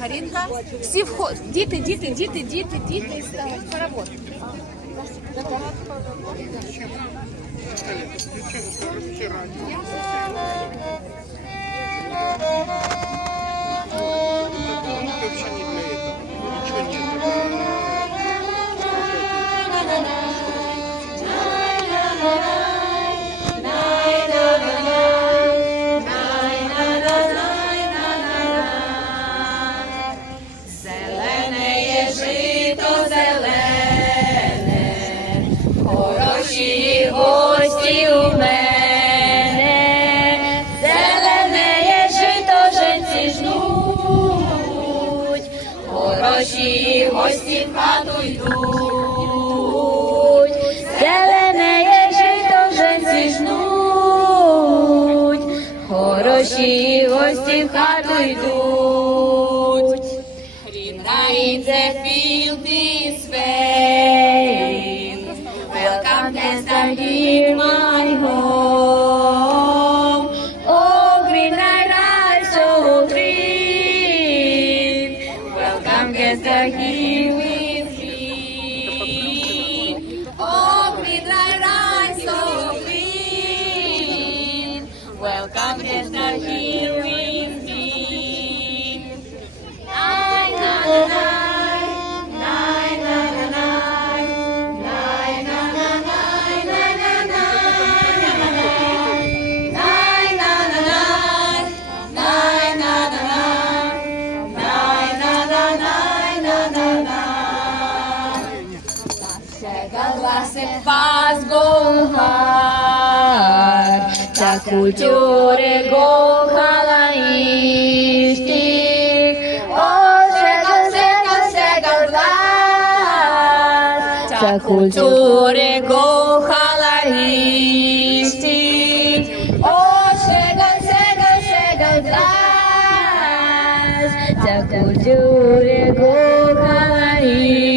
Карінка. Всі вход... Діти, діти, діти, діти, діти, ставить хоровод. Вообще хороші гості в хату йдуть, зелене є жито женці жнуть, хороші гості в хату йдуть. Read the field is fair. Welcome Welcome, to the पास गोहार चाकू चोर गोखालाइष्टि ओ सेकल सेकल सेकल चाकू चोर गोखालाइष्टि ओ सेकल सेकल सेकल चाकू चोर गोखालाइष्टि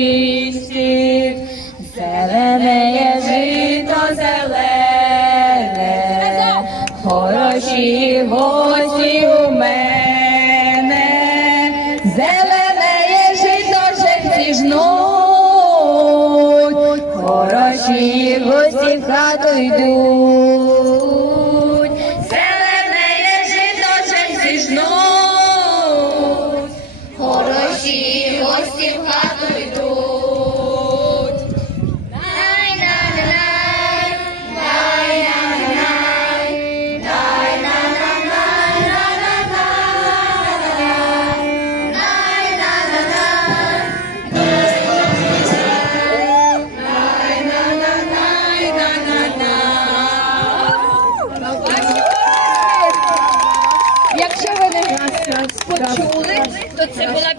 гості у мене, зелене є жито жерці жнуть, хороші гості в хату йдуть, зелене є жито жерці хороші гості в хату йдуть. Почули, то це була